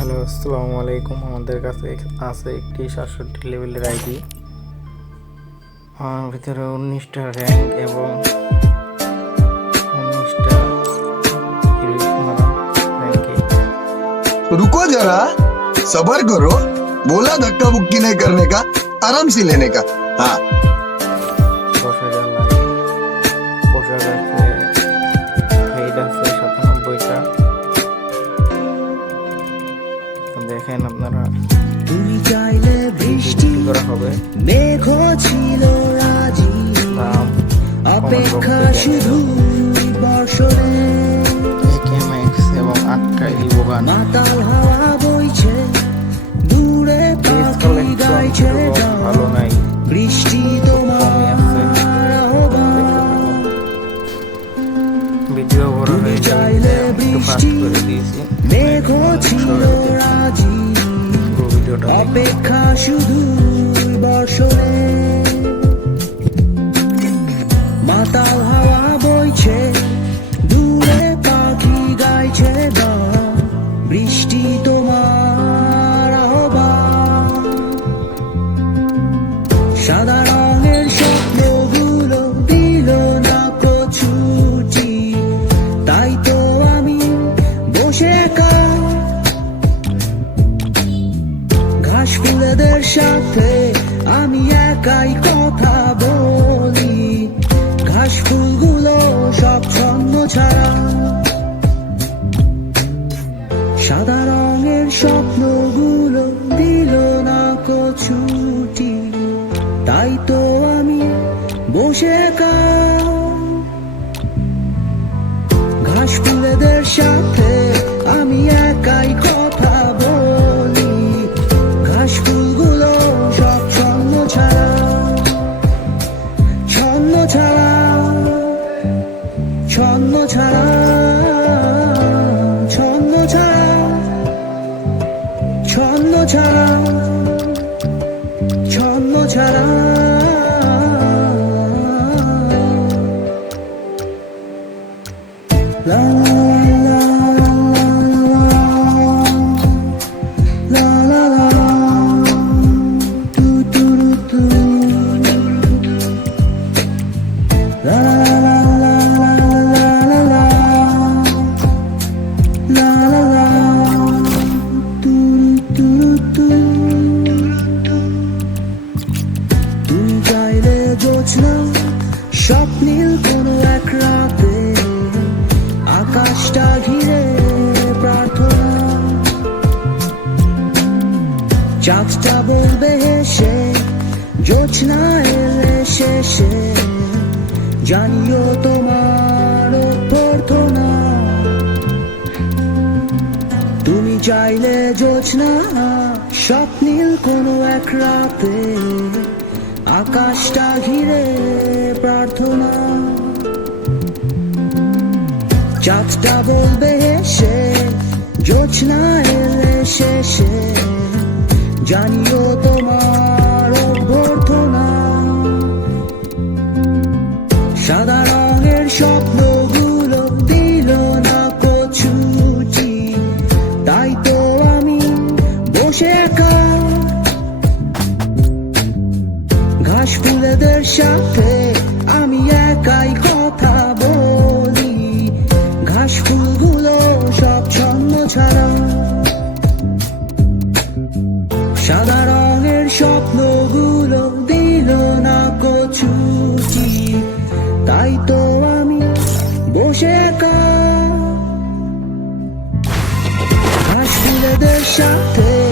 Hello আসসালামু আলাইকুম আমাদের কাছে আছে একটি সাতষট্টি লেভেলের আইডি আমার ভিতরে উনিশটা র্যাঙ্ক এবং উনিশটা র্যাঙ্কে रुको जरा सबर करो बोला धक्का मुक्की नहीं करने का आराम से लेने का हाँ দশ হাজার লাইক পোশাক করা হবে। মেঘ ছিল রাজি। অপেক্ষা শুধু বর্ষণে। একেএমএক্স এবং আটটা ইবোগান মাতাল হাওয়া বইছে দূরে পাখি গাইছে ভালো নাই। বৃষ্টি তোমার ভিডিও বড় হয়ে যাবে একটু ফাস্ট করে দিয়েছি। মেঘ ছিল রাজি। অপেক্ষা শুধু বর্ষণে। ঘাস ফুলেদের সাথে আমি একাই কথা বলি। ঘাস ফুলগুলো সব ছন্দ ছাড়া। সাদা রঙের স্বপ্নগুলো দিল না কছুটি তাই তো আমি বসে একা। ঘাস ফুলেদের সাথে ছাড়া ছন্দ ছাড়া। la la la আকাশটা ঘিরে প্রার্থনা। চাঁদটা বলবে, হেসে, জোছনা এলে শেষে। জানিও তোমার প্রার্থনা তুমি চাইলে জোছনা, স্বপ্নীল কোনো এক রাতে। আকাশটা ঘিরে প্রার্থনা। চাঁদটা বলবে হেসে জোছনা এলে শেষে জানিও তোমার অভ্যর্থনা। সাদা রঙের স্বপ্নগুলো দিল না কছুটি তাই তো আমি বসে 的相对